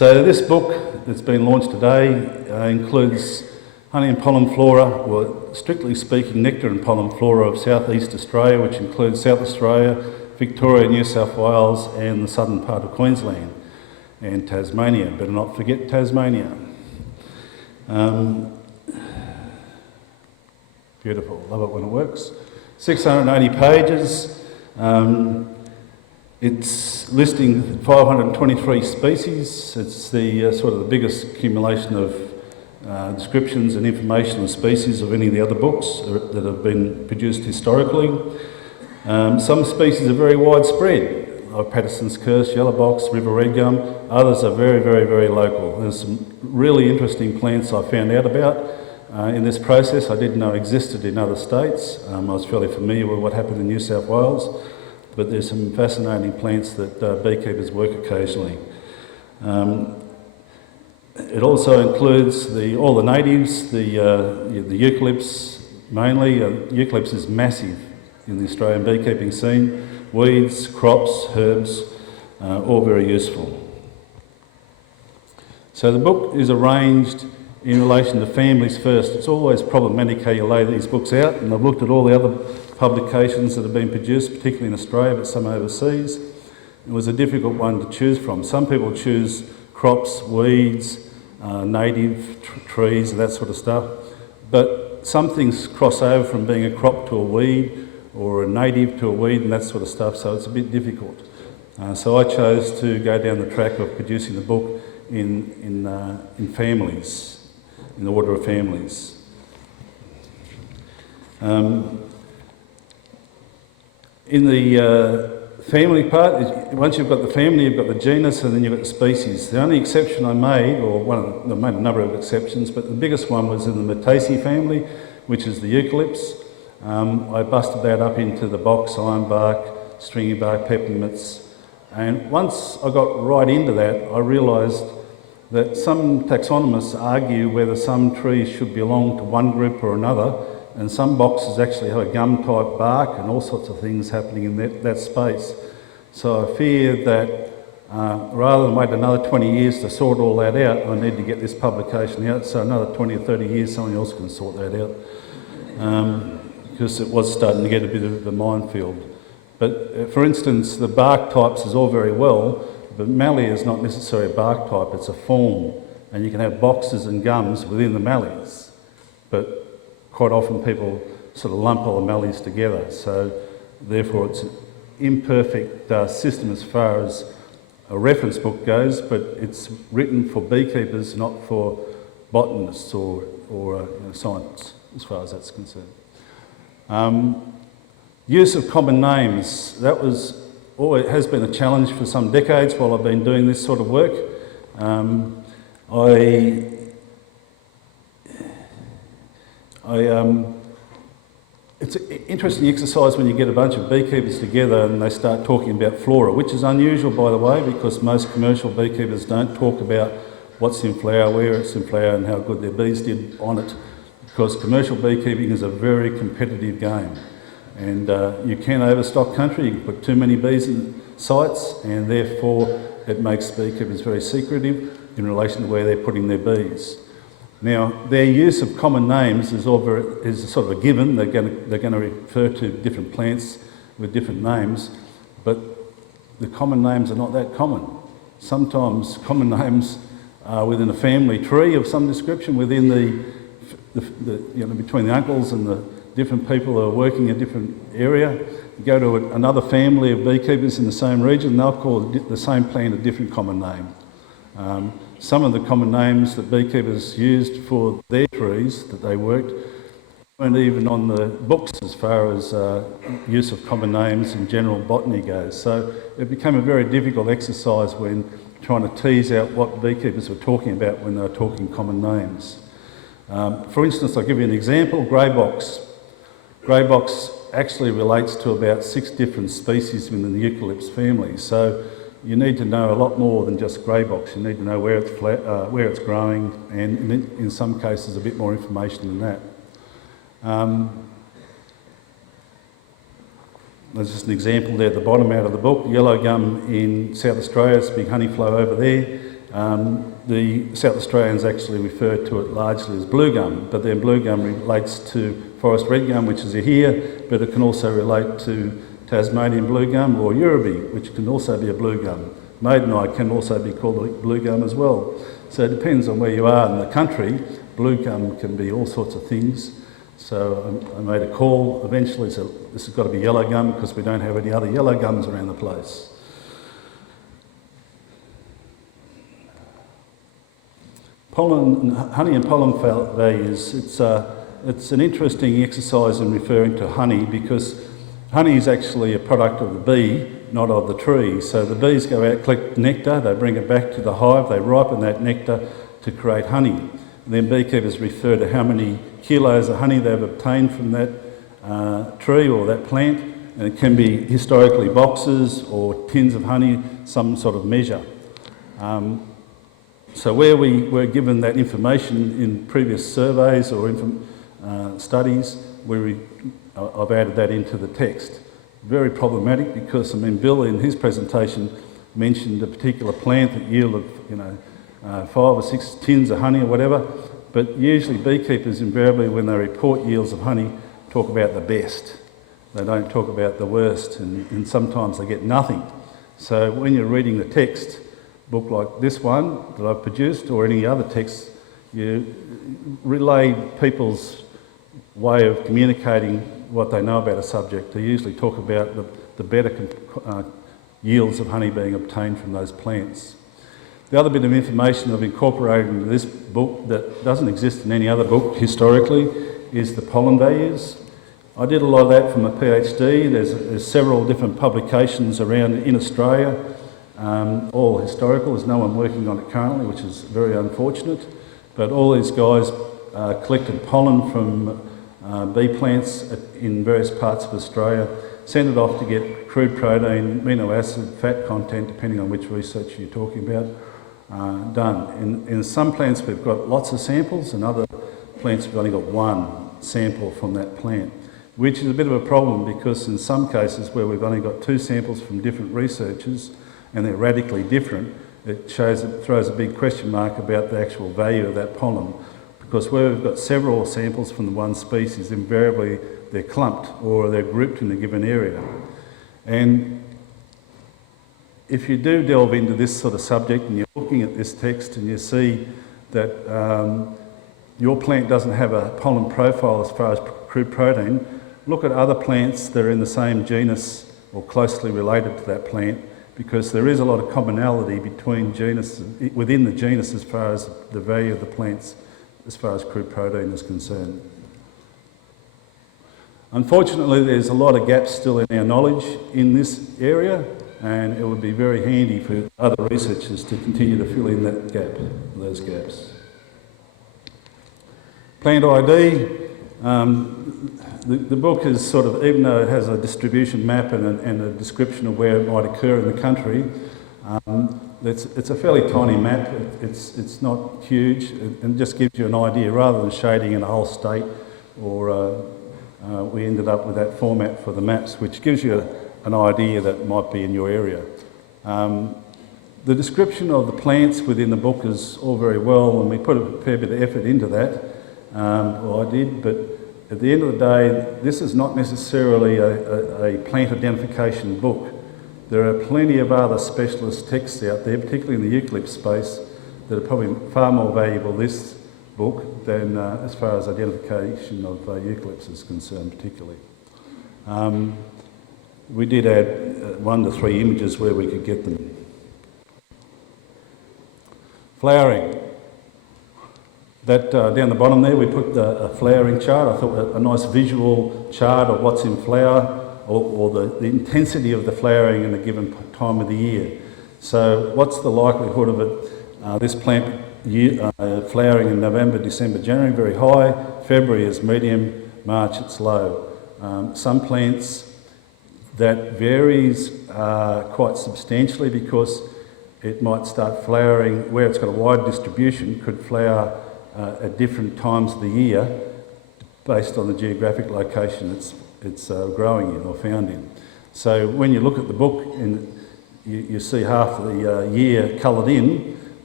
So this book that's been launched today includes honey and pollen flora, or strictly speaking nectar and pollen flora of southeast Australia, which includes South Australia, Victoria, New South Wales and the southern part of Queensland and Tasmania. Better not forget Tasmania. Beautiful, love it when it works. 680 pages. It's listing 523 species. It's the sort of the biggest accumulation of descriptions and information on species of any of the other books that have been produced historically. Some species are very widespread, like Patterson's Curse, Yellowbox, River Red Gum. Others are very, very, very local. There's some really interesting plants I found out about in this process I didn't know existed in other states. I was fairly familiar with what happened in New South Wales, but there's some fascinating plants that beekeepers work occasionally. It also includes all the natives, the eucalypts mainly. Eucalypts is massive in the Australian beekeeping scene. Weeds, crops, herbs, all very useful. So the book is arranged in relation to families first. It's always problematic how you lay these books out, and I've looked at all the other publications that have been produced, particularly in Australia, but some overseas. It was a difficult one to choose from. Some people choose crops, weeds, native trees, that sort of stuff, but some things cross over from being a crop to a weed, or a native to a weed and that sort of stuff, so it's a bit difficult. So I chose to go down the track of producing the book in families, in the order of families. In the family part, once you've got the family, you've got the genus, and then you've got the species. The only exception I made, I made a number of exceptions, but the biggest one was in the Myrtaceae family, which is the eucalypts. I busted that up into the box, ironbark, stringy bark, peppermints, and once I got right into that, I realised that some taxonomists argue whether some trees should belong to one group or another, and some boxes actually have a gum-type bark and all sorts of things happening in that space. So I fear that rather than wait another 20 years to sort all that out, I need to get this publication out, so another 20 or 30 years someone else can sort that out. Because it was starting to get a bit of a minefield. But for instance, the bark types is all very well, but mallee is not necessarily a bark type, it's a form. And you can have boxes and gums within the mallees. But quite often people sort of lump all the mallees together. So therefore it's an imperfect system as far as a reference book goes, but it's written for beekeepers, not for botanists or scientists, as far as that's concerned. Use of common names, has been a challenge for some decades while I've been doing this sort of work. It's an interesting exercise when you get a bunch of beekeepers together and they start talking about flora, which is unusual, by the way, because most commercial beekeepers don't talk about what's in flower, where it's in flower and how good their bees did on it, because commercial beekeeping is a very competitive game. And you can overstock country, you can put too many bees in sites, and therefore it makes beekeepers very secretive in relation to where they're putting their bees. Now, their use of common names is sort of a given. They're going to refer to different plants with different names, but the common names are not that common. Sometimes common names are within a family tree of some description, within between the uncles and the different people who are working in a different area. You go to another family of beekeepers in the same region, they'll call the same plant a different common name. Some of the common names that beekeepers used for their trees that they worked weren't even on the books as far as use of common names in general botany goes. So it became a very difficult exercise when trying to tease out what beekeepers were talking about when they were talking common names. For instance, I'll give you an example, greybox. Greybox actually relates to about 6 different species within the eucalypts family. So you need to know a lot more than just greybox. You need to know where it's growing, and in some cases a bit more information than that. There's just an example there at the bottom out of the book. Yellow gum in South Australia, it's a big honey flow over there. The South Australians actually refer to it largely as blue gum, but then blue gum relates to forest red gum, which is here, but it can also relate to Tasmanian blue gum or Yurubi, which can also be a blue gum. Maidenite can also be called a blue gum as well. So it depends on where you are in the country. Blue gum can be all sorts of things. So I made a call eventually, so this has got to be yellow gum because we don't have any other yellow gums around the place. Honey and pollen values, it's an interesting exercise in referring to honey because honey is actually a product of the bee, not of the tree. So the bees go out, collect nectar, they bring it back to the hive, they ripen that nectar to create honey. And then beekeepers refer to how many kilos of honey they've obtained from that tree or that plant, and it can be historically boxes or tins of honey, some sort of measure. So where we were given that information in previous surveys or studies, I've added that into the text. Very problematic because, Bill in his presentation mentioned a particular plant that yielded, 5 or 6 tins of honey or whatever, but usually beekeepers invariably, when they report yields of honey, talk about the best. They don't talk about the worst, and sometimes they get nothing. So when you're reading the text, book like this one that I've produced or any other text, you relay people's way of communicating what they know about a subject. They usually talk about the better yields of honey being obtained from those plants. The other bit of information I've incorporated into this book that doesn't exist in any other book historically is the pollen values. I did a lot of that for my PhD. There's several different publications around in Australia, all historical. There's no one working on it currently, which is very unfortunate. But all these guys collected pollen from bee plants in various parts of Australia, sent it off to get crude protein, amino acid, fat content, depending on which research you're talking about, done. In some plants we've got lots of samples, and other plants we've only got one sample from that plant, which is a bit of a problem because in some cases where we've only got 2 samples from different researchers and they're radically different, it throws a big question mark about the actual value of that pollen, because where we've got several samples from the one species, invariably they're clumped or they're grouped in a given area. And if you do delve into this sort of subject and you're looking at this text and you see that your plant doesn't have a pollen profile as far as crude protein, look at other plants that are in the same genus or closely related to that plant, because there is a lot of commonality within the genus as far as the value of the plants as far as crude protein is concerned. Unfortunately, there's a lot of gaps still in our knowledge in this area, and it would be very handy for other researchers to continue to fill in those gaps. Plant ID. The book is sort of, even though it has a distribution map and a description of where it might occur in the country, it's a fairly tiny map. It's not huge, and just gives you an idea rather than shading in a whole state, or we ended up with that format for the maps, which gives you an idea that might be in your area. The description of the plants within the book is all very well, and we put a fair bit of effort into that. Well, I did, but at the end of the day, this is not necessarily a plant identification book. There are plenty of other specialist texts out there, particularly in the eucalypt space, that are probably far more valuable this book than as far as identification of eucalypts is concerned particularly. We did add 1 to 3 images where we could get them. Flowering. That down the bottom there, we put a flowering chart. I thought a nice visual chart of what's in flower, or the intensity of the flowering in a given time of the year. So what's the likelihood of it? This plant flowering in November, December, January, very high. February is medium, March it's low. Some plants that varies quite substantially because it might start flowering where it's got a wide distribution, could flower at different times of the year based on the geographic location it's growing in or found in. So when you look at the book and you see half of the year coloured in,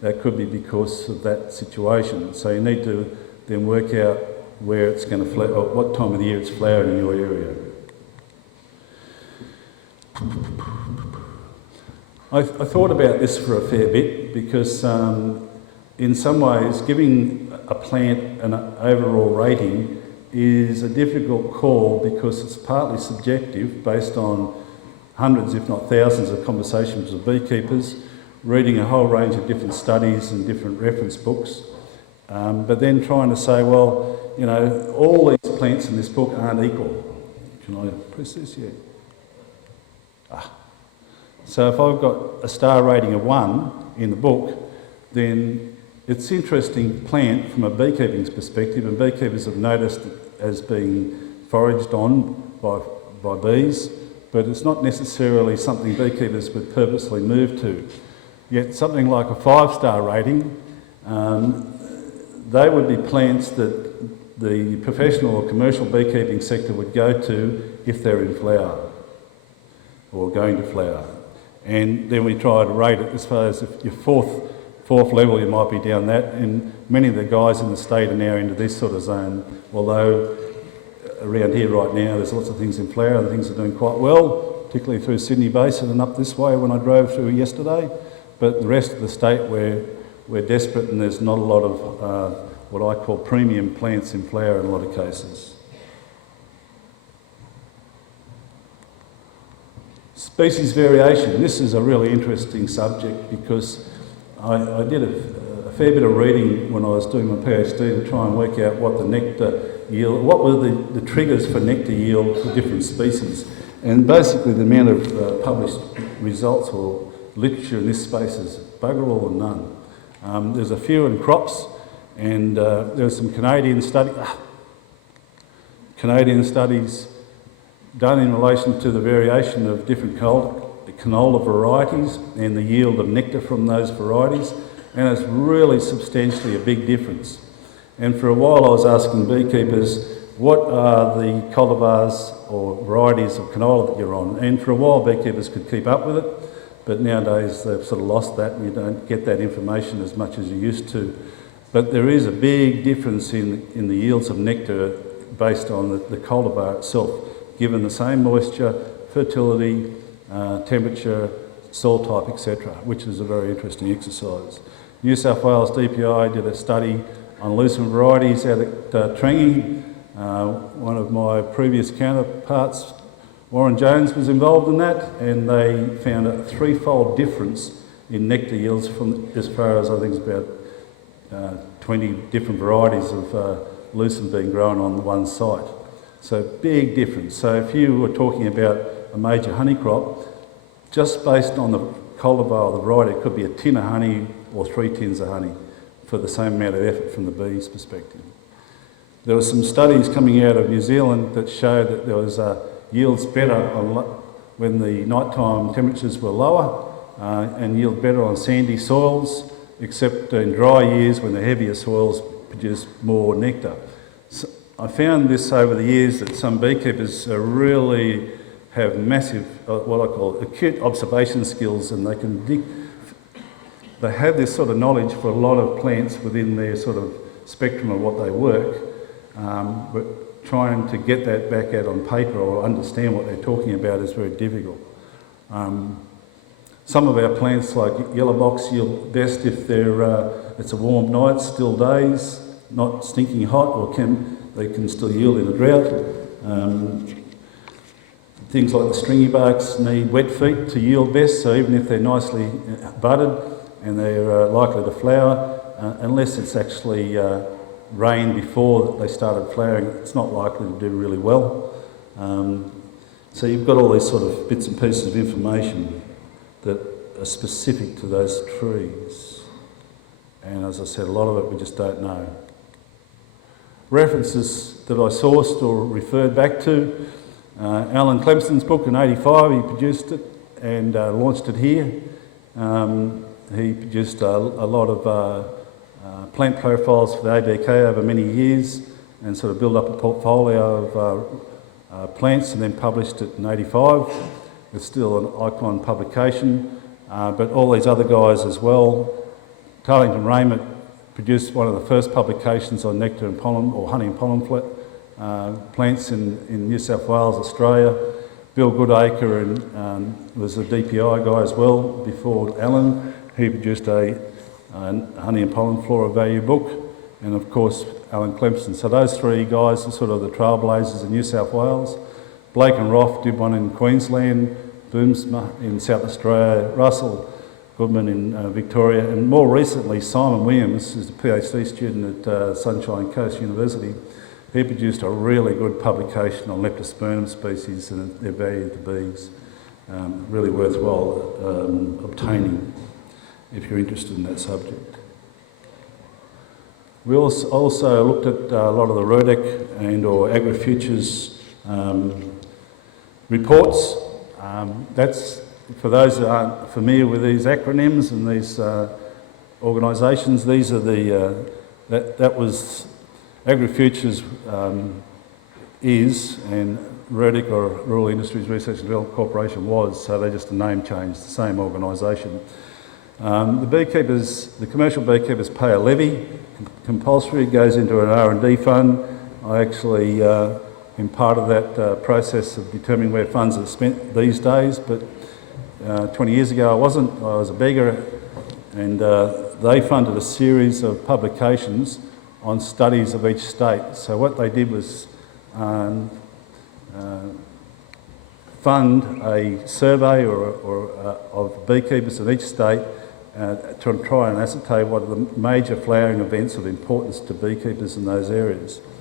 that could be because of that situation. So you need to then work out where it's going to flower, or what time of the year it's flowering in your area. I thought about this for a fair bit because in some ways giving a plant an overall rating is a difficult call because it's partly subjective based on hundreds if not thousands of conversations with beekeepers, reading a whole range of different studies and different reference books, but then trying to say, well, you know, all these plants in this book aren't equal. Can I press this yet? So if I've got a star rating of 1 in the book, then it's interesting plant from a beekeeping's perspective, and beekeepers have noticed it as being foraged on by bees, but it's not necessarily something beekeepers would purposely move to. Yet something like a 5-star rating, they would be plants that the professional or commercial beekeeping sector would go to if they're in flower or going to flower. And then we try to rate it as far as if your fourth level, you might be down that, and many of the guys in the state are now into this sort of zone, although around here right now there's lots of things in flower and things are doing quite well, particularly through Sydney Basin and up this way when I drove through yesterday. But the rest of the state, we're desperate and there's not a lot of what I call premium plants in flower in a lot of cases. Species variation. This is a really interesting subject because I did a fair bit of reading when I was doing my PhD to try and work out what the nectar yield, what were the triggers for nectar yield for different species. And basically the amount of published results or literature in this space is bugger all and none. There's a few in crops, and there's some Canadian studies done in relation to the variation of different canola varieties and the yield of nectar from those varieties, and it's really substantially a big difference. And for a while I was asking beekeepers, what are the cultivars or varieties of canola that you're on? And for a while beekeepers could keep up with it, but nowadays they've sort of lost that and you don't get that information as much as you used to. But there is a big difference in the yields of nectar based on the cultivar itself, given the same moisture, fertility, temperature, soil type, etc., which is a very interesting exercise. New South Wales DPI did a study on lucerne varieties out at Trangie. One of my previous counterparts, Warren Jones, was involved in that, and they found a 3-fold difference in nectar yields from as far as I think it's about 20 different varieties of lucerne being grown on one site. So big difference. So if you were talking about a major honey crop, just based on the cultivar or the variety, it could be a tin of honey or 3 tins of honey for the same amount of effort from the bee's perspective. There were some studies coming out of New Zealand that showed that there was yields better when the nighttime temperatures were lower and yield better on sandy soils, except in dry years when the heavier soils produce more nectar. So I found this over the years that some beekeepers really have massive, what I call acute observation skills, and they have this sort of knowledge for a lot of plants within their sort of spectrum of what they work, but trying to get that back out on paper or understand what they're talking about is very difficult. Some of our plants like yellow box yield best if it's a warm night, still days, not stinking hot, or they can still yield in a drought. Things like the stringy barks need wet feet to yield best, so even if they're nicely budded and they're likely to flower, unless it's actually rained before they started flowering, it's not likely to do really well. So you've got all these sort of bits and pieces of information that are specific to those trees. And as I said, a lot of it we just don't know. References that I sourced or referred back to, Alan Clemson's book in '85, he produced it and launched it here. He produced a lot of plant profiles for the ABK over many years and sort of built up a portfolio of plants, and then published it in '85. It's still an icon publication, but all these other guys as well Tarleton Raymond produced one of the first publications on nectar and pollen, or honey and pollen plants in New South Wales, Australia. Bill Goodacre was a DPI guy as well before Alan. He produced a honey and pollen flora value book, and of course Alan Clemson. So those three guys are sort of the trailblazers in New South Wales. Blake and Roth did one in Queensland, Boomsma in South Australia, Russell Goodman in Victoria, and more recently Simon Williams, who's a PhD student at Sunshine Coast University. He produced a really good publication on leptospermum species and their value to bees. Really worthwhile obtaining if you're interested in that subject. We also looked at a lot of the RERDC and/or Agra Futures reports. That's for those that aren't familiar with these acronyms and these organisations. These are that was Agra Futures is, and RERDC, or Rural Industries Research and Development Corporation, was. So they're just a name change, the same organisation. The commercial beekeepers pay a levy, compulsory. It goes into an R&D fund. I actually am part of that process of determining where funds are spent these days, but 20 years ago I wasn't. I was a beggar, and they funded a series of publications on studies of each state. So what they did was fund a survey of beekeepers in each state to try and ascertain what are the major flowering events of importance to beekeepers in those areas.